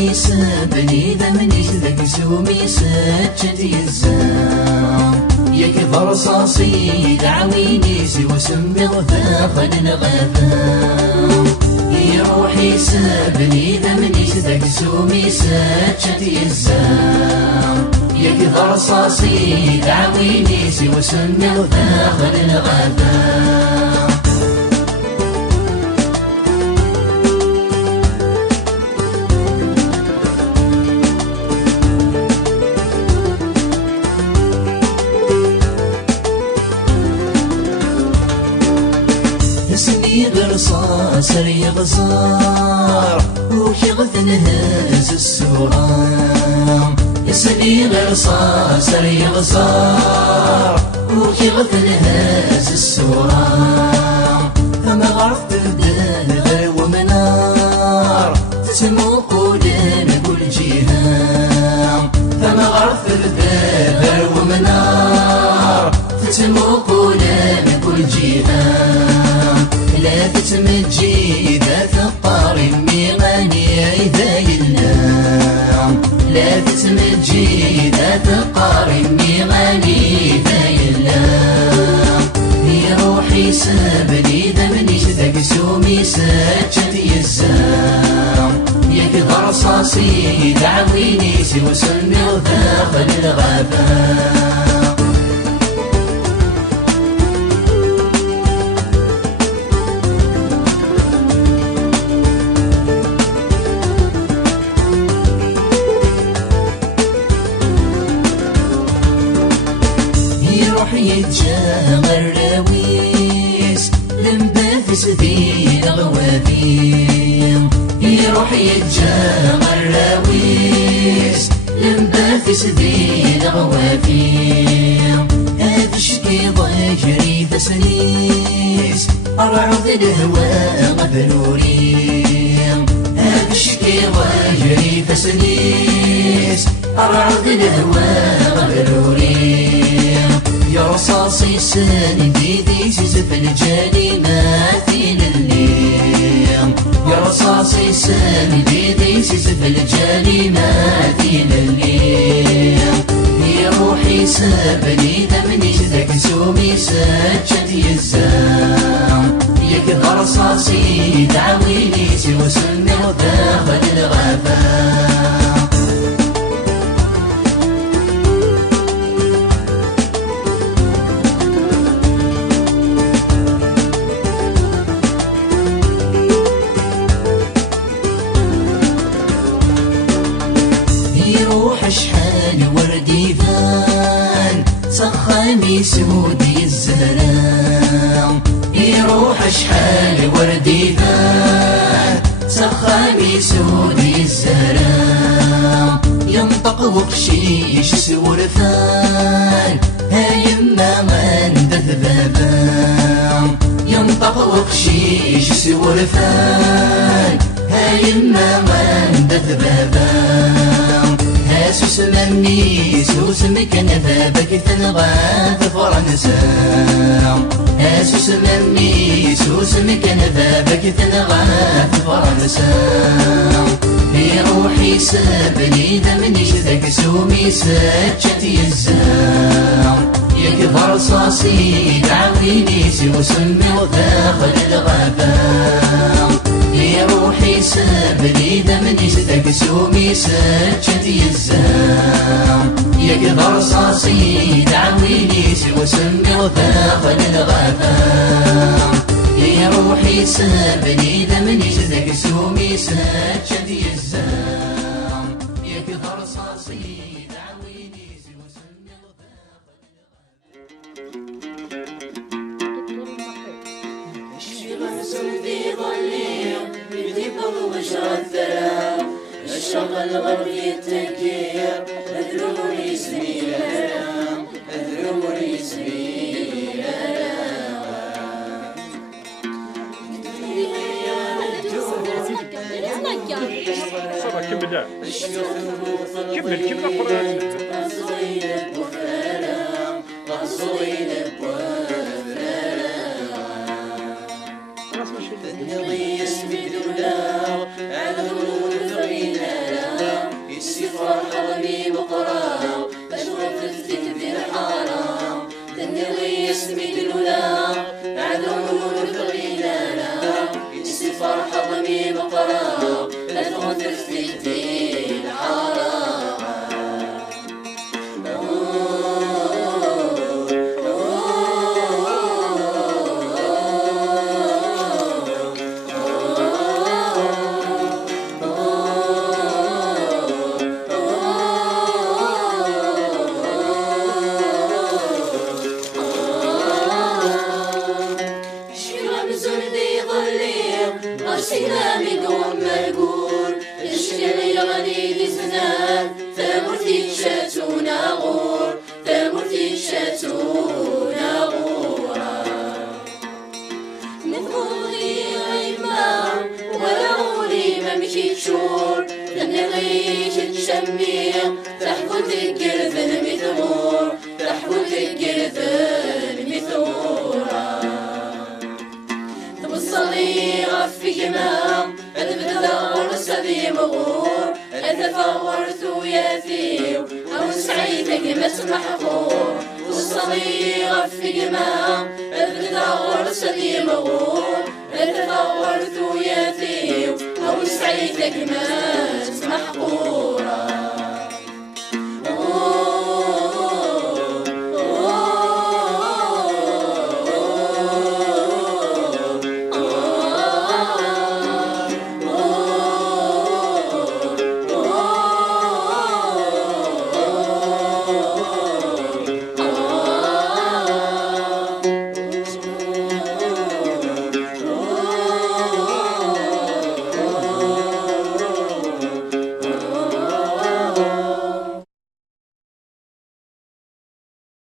روحي سابني ذا مني ذاك سومي سجد يزام يكفى رصاصي دعويني سوى سمي وفاخد الغفام يا روحي سابني ذا مني ذاك سومي سجد يزام يكفى رصاصي دعويني سوى سمي وفاخد الغفام اسمي غرصاص يغزار وكيغث نهز السورام اسمي غرصاص يغزار وكيغث نهز السورام فما غرف تبدل غير ومنار تسمو قولين كل جهام فما غرف تبدل غير ومنار تسمو قولين كل جهام لا تتمجي ذات الطار ميغاني إذا يلام لا تتمجي ذات الطار ميغاني إذا يلام يا روحي سابني دمني ذاك سومي سجد يزام يكفى رصاصي دعويني سوى سمي وداخل الغابة يتجاه الراويس لنبافس ذي الغوابين يروح يتجاه الراويس لنبافس ذي الغوابين هذا الشكي ضاجري فسنيس أرعض الهواء غبرورين هذا الشكي ضاجري فسنيس أرعض الهواء غبرورين يا رصاصي ساندي ذي سيزف الجاني ماثل الليل يا رصاصي ساندي ذي سيزف الجاني ماثل الليل يا روحي سابني دمني ذاك سومي سجد يزام يكفى رصاصي دعويني سوى سمي وداخل الغابة شحال وردي فان سخامي سودي الزهران يروح شحال وردي فان سخامي سودي الزهران ينطق وقشيش سورفان هايما عند ذبابان ينطق وقشيش سورفان هايما عند ذبابان سوس مني سوس مكان بابك تنغى فرنسا سوس مني سوس مكان بابك تنغى فرنسا في روحي سابني دمني ذاك سومي سجد يزام يكفى رصاصي دعويني سوى سمي وداخل الغابة يا روحي سابني دمني ذاك سومي سجد يزام يكفى رصاصي دعويني سوى سمي وداخل الغابة يا روحي سابني دمني ذاك سومي سجد يزام يكفى رصاصي دعويني سوى سمي وداخل الغابة الشمس في ظلي بتبغ وجه الثرى الشغل غربي التكير أذروني سبيلا أذروني سبيلا صبا كمل كمل قرآن يسبي دولا على الغلول ثغينا أتغطر ستي الحرام أرسلنا منهم مرقور الشيء غني دي زنان ثمرتي شاتونا غور ثمرتي شاتونا غورا نفضي غيما ولا غولي ما مشيت شور تنغيش تشميق تحكو تقرذن مثمور تحكو تقرذن مثمورا توصلي غفي جمام أتبدأ رصدي مغور أتفور ثوياتي أو سعيدك ما تمحقور توصلي غفي جمام أتبدأ رصدي مغور أتفور ثوياتي أو سعيدك ما تمحقور